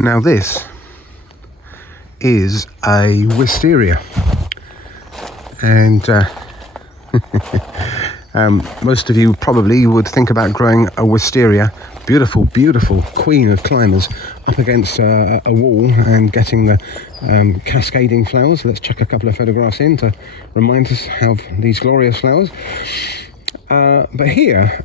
Now this is a wisteria, and most of you probably would think about growing a wisteria, beautiful, beautiful queen of climbers, up against a wall and getting the cascading flowers. Let's chuck a couple of photographs in to remind us of these glorious flowers. But here,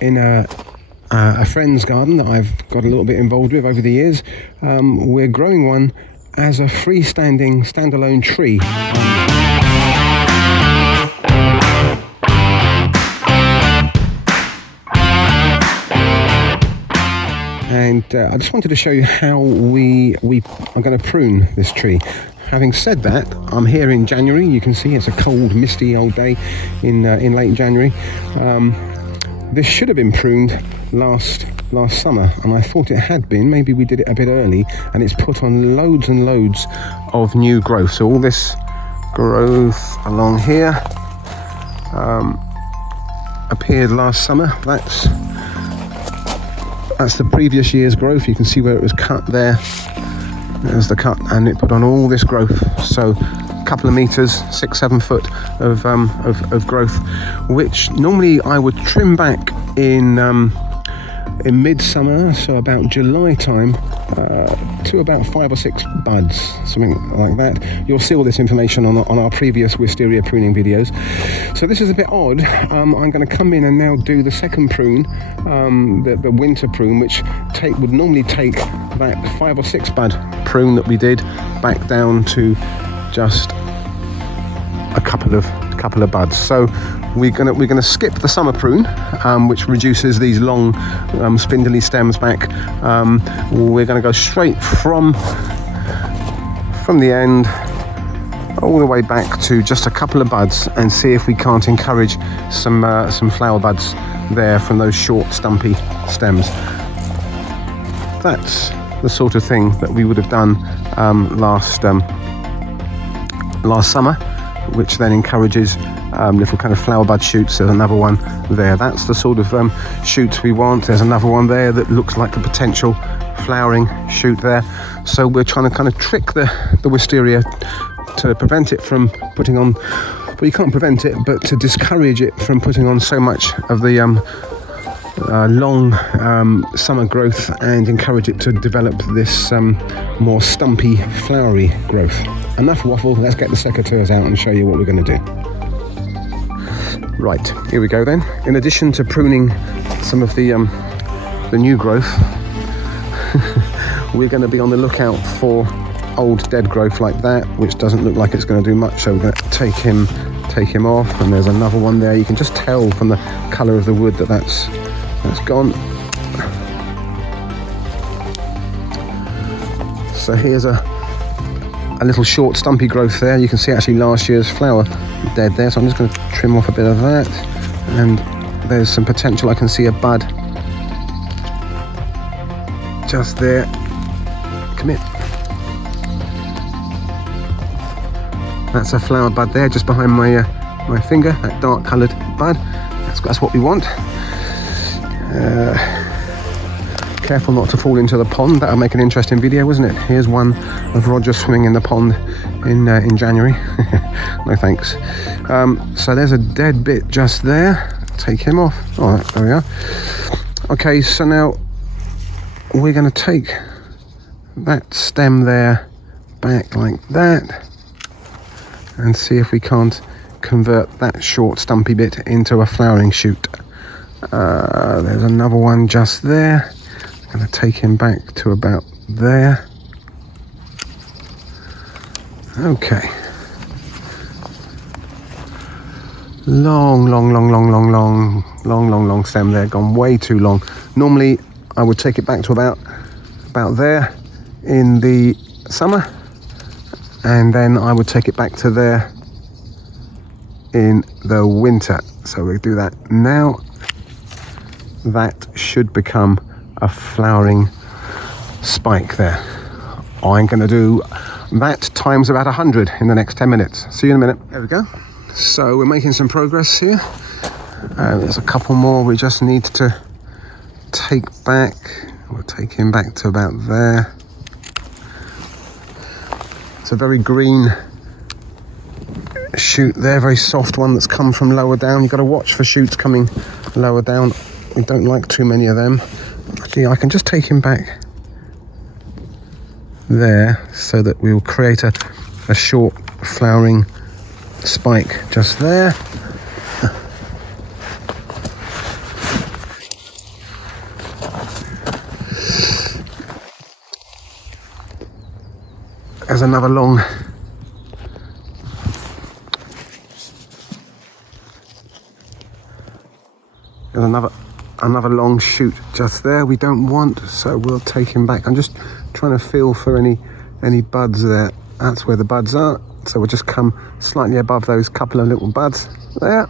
in a friend's garden that I've got a little bit involved with over the years, we're growing one as a freestanding, standalone tree. And I just wanted to show you how we are going to prune this tree. Having said that, I'm here in January. You can see it's a cold, misty old day in late January. This should have been pruned last summer, and I thought it had been. Maybe we did it a bit early, and it's put on loads and loads of new growth. So all this growth along here appeared last summer. That's the previous year's growth. You can see where it was cut there. There's the cut, and it put on all this growth. So a couple of meters, 6-7 foot of growth, which normally I would trim back in midsummer, so about July time, to about 5 or 6 buds, something like that. You'll see all this information on our previous wisteria pruning videos. So this is a bit odd. I'm going to come in and now do the second prune, the winter prune, which would normally take that 5 or 6 bud prune that we did back down to just a couple of buds. So we're gonna skip the summer prune, which reduces these long spindly stems back. We're gonna go straight from the end all the way back to just a couple of buds and see if we can't encourage some flower buds there from those short stumpy stems. That's the sort of thing that we would have done last summer, which then encourages little kind of flower bud shoots. There's another one there. That's the sort of shoots we want. There's another one there that looks like a potential flowering shoot there. So we're trying to kind of trick the wisteria to prevent it from putting on, well, you can't prevent it, but to discourage it from putting on so much of the long summer growth and encourage it to develop this more stumpy, flowery growth. Enough waffle, let's get the secateurs out and show you what we're going to do. Right, here we go then. In addition to pruning some of the new growth, we're going to be on the lookout for old dead growth like that, which doesn't look like it's going to do much, so we're going to take him off. And there's another one there. You can just tell from the colour of the wood that's gone. So here's a little short stumpy growth there. You can see actually last year's flower dead there, so I'm just going to trim off a bit of that. And there's some potential. I can see a bud just there. Come here. That's a flower bud there just behind my finger, that dark coloured bud. That's what we want. Careful not to fall into the pond. That'll make an interesting video, wouldn't it? Here's one of Roger swimming in the pond in January. No thanks. So there's a dead bit just there. Take him off. All right, there we are. Okay, so now we're going to take that stem there back like that and see if we can't convert that short stumpy bit into a flowering shoot. There's another one just there. I'm going to take him back to about there. Okay. Long stem there, gone way too long. Normally I would take it back to about there in the summer, and then I would take it back to there in the winter. So we'll do that now. That should become a flowering spike there. I'm going to do that times about 100 in the next 10 minutes. See you in a minute. There we go. So we're making some progress here. There's a couple more we just need to take back. We'll take him back to about there. It's a very green shoot there, very soft one that's come from lower down. You've got to watch for shoots coming lower down. We don't like too many of them. Actually, I can just take him back there so that we'll create a short flowering spike just there. There's another long another long shoot just there we don't want, so we'll take him back. I'm just trying to feel for any buds there. That's where the buds are, so we'll just come slightly above those couple of little buds there.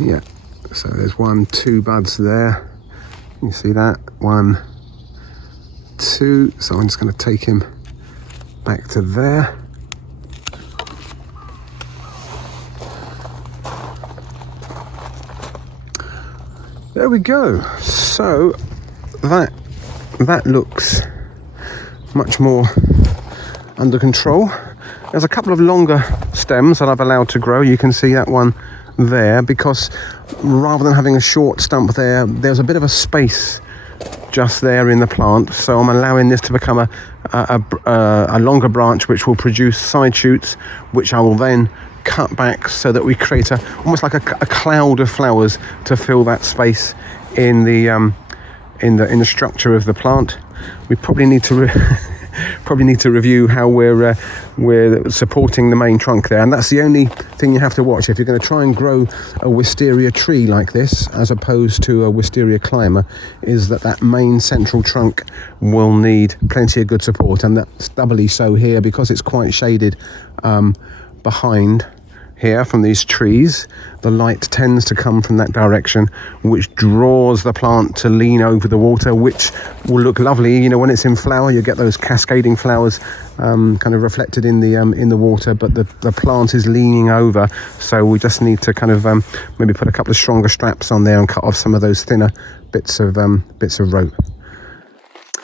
Yeah, so there's 2 buds there. You see that? 1, 2. So I'm just going to take him back to there. There we go. So that looks much more under control. There's a couple of longer stems that I've allowed to grow. You can see that one there, because rather than having a short stump there, there's a bit of a space just there in the plant, so I'm allowing this to become a longer branch, which will produce side shoots, which I will then cut back so that we create almost like a cloud of flowers to fill that space in the structure of the plant. We probably need to review how we're supporting the main trunk there, and that's the only thing you have to watch if you're going to try and grow a wisteria tree like this as opposed to a wisteria climber, is that main central trunk will need plenty of good support, and that's doubly so here because it's quite shaded behind here from these trees. The light tends to come from that direction, which draws the plant to lean over the water, which will look lovely. You know, when it's in flower, you get those cascading flowers kind of reflected in the water, but the plant is leaning over, so we just need to kind of maybe put a couple of stronger straps on there and cut off some of those thinner bits of rope.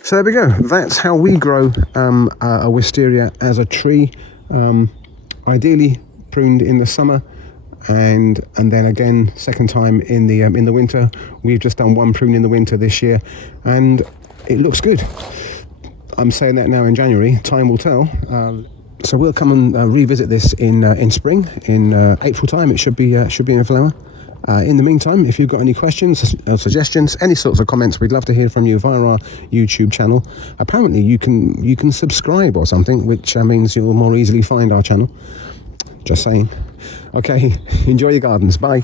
So there we go. That's how we grow a wisteria as a tree. Ideally pruned in the summer, and then again second time in the winter. We've just done 1 prune in the winter this year, and it looks good. I'm saying that now in January. Time will tell. So we'll come and revisit this in spring. In April time, it should be in flower. In the meantime, if you've got any questions or suggestions, any sorts of comments, we'd love to hear from you via our YouTube channel. Apparently you can subscribe or something, which means you'll more easily find our channel. Just saying. Okay, enjoy your gardens. Bye.